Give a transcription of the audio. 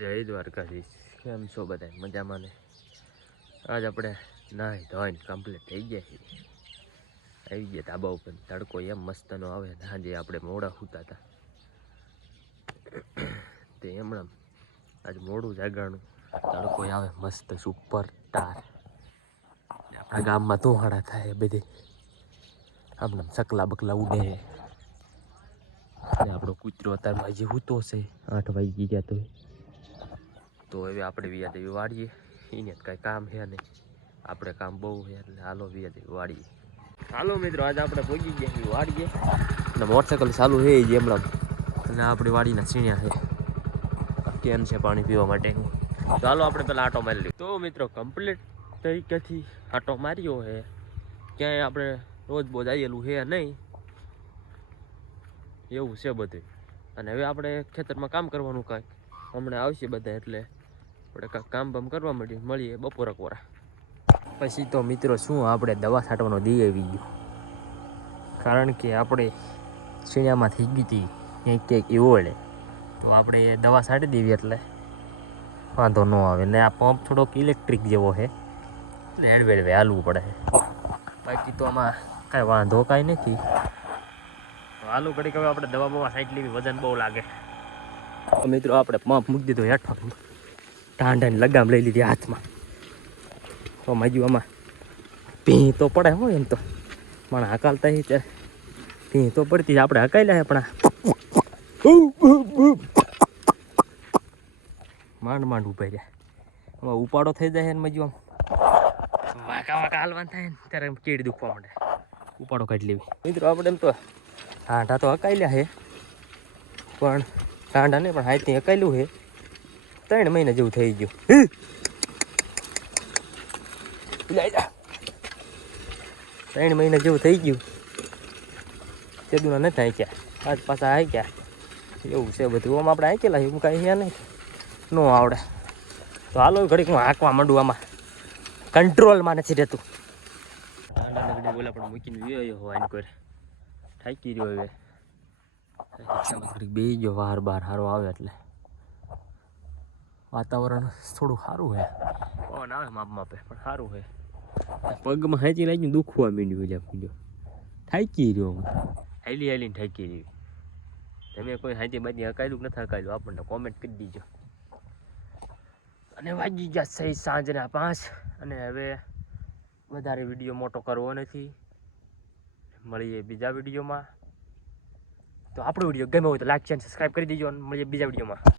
જય દ્વારકાધીશ. કેમ છો બધા? મજામાં ને? આજ આપણે નાહી ધોઈને કમ્પ્લીટ થઈ ગયા છીએ. આવી ગયા ધાબા ઉપર. તડકો એમ મસ્તનો આવે ને સાંજે આપણે મોડા સૂતા હતા તે હમણાં આજ મોડું જાગવાનું. તડકો આવે મસ્ત સુપર સ્ટાર. આપણા ગામમાં તોહાડા થાય બધી આમ સકલા બકલા ઉડે ને આપણો કૂતરો અત્યારમાં હજી સૂતો છે. 8 વાગી ગયા તો હવે આપણે વ્યાજ વાળીએ. એને કાંઈ કામ છે નહીં, આપણે કામ બહુ છે એટલે હાલો વ્યાજ વાળીએ. હાલો મિત્રો, આજે આપણે પહોંચી ગયા વાળીએ અને મોટરસાઇકલ ચાલુ છે જ હમણાં. અને આપણી વાડીના સીણ્યા છે, કેન છે પાણી પીવા માટે. તો હાલો આપણે પહેલાં આટો મારી લઈએ. તો મિત્રો કમ્પ્લીટ તરીકેથી આટો માર્યો છે. ક્યાંય આપણે રોજ બોજ આવેલું છે નહીં એવું છે બધું. અને હવે આપણે ખેતરમાં કામ કરવાનું કાંઈક હમણાં આવશે બધા એટલે આપણે કાંઈક કામ બામ કરવા મળીએ બપોરા કોરા. પછી તો મિત્રો શું આપણે દવા છાંટવાનો દી આવી ગયો, કારણ કે આપણે શીણામાં થઈ ગઈ હતી ક્યાંક એવોળે તો આપણે દવા છાંટી દેવી એટલે વાંધો ન આવે. ને આ પંપ થોડોક ઇલેક્ટ્રિક જેવો છે એટલે હેડવેડવે હાલવું પડે. બાકી તો આમાં કાંઈ વાંધો કાંઈ નથી. હાલો ઘડીક હવે આપણે દવા બવા સાઈડ લેવી, વજન બહુ લાગે. મિત્રો આપણે પંપ મૂકી દીધો હેઠો, ટાંડાની લગામ લઈ લીધી હાથમાં. તો માજુ આમાં ભીં તો પડે હોય એમ તો પણ હકાલતા ત્યારે ભીં તો પડતી આપણે હકાયેલા પણ માંડ માંડ ઉભા રહ્યા. આમાં ઉપાડો થઈ જાય ને મજુ આમ વાંકા વાંકા હાલવાન થાય ને ત્યારે કેડી દુખવા માંડે. ઉપાડો કાઢી લેવી. મિત્રો આપણે એમ તો ટાંડા તો હકાયેલા છે પણ ટાંડા નહીં પણ હાથથી હકાયેલું છે. 3 મહિના જેવું થઈ ગયું. 3 મહિના જેવું થઈ ગયું. તેદુના નથી હાંક્યા, આજ પાછા હાંક્યા એવું છે બધું. આમ આપણે હાંકેલા હું કાંઈ અહીંયા નહીં ન આવડે. તો હાલો ઘડીક હું હાંકવા માંડું. આમાં કંટ્રોલમાં નથી રહેતું. બોલા પણ મૂકીને વ્યયો હોય કોઈ થાકી રહ્યો હવે. ઘડીક બે ગયો વાર બાર સારો આવે એટલે વાતાવરણ થોડું સારું છે. પવન આવે માપ માપે પણ સારું છે. પગમાં હાંચી લાગીને દુખવા માંડ્યું. થાકી રહ્યો હું. હાલીને થાકી રહ્યું. તમે કોઈ હાંચી બાજી હકાયેલું નથી હકાયેલું આપણને કોમેન્ટ કરી દીજો. અને વાગી ગયા 6 સાંજના 5 અને હવે વધારે વિડીયો મોટો કરવો નથી. મળીએ બીજા વિડીયોમાં. તો આપણો વિડીયો ગમ્યો હોય તો લાઈક અને સબસ્ક્રાઈબ કરી દેજો અને મળીએ બીજા વિડીયોમાં.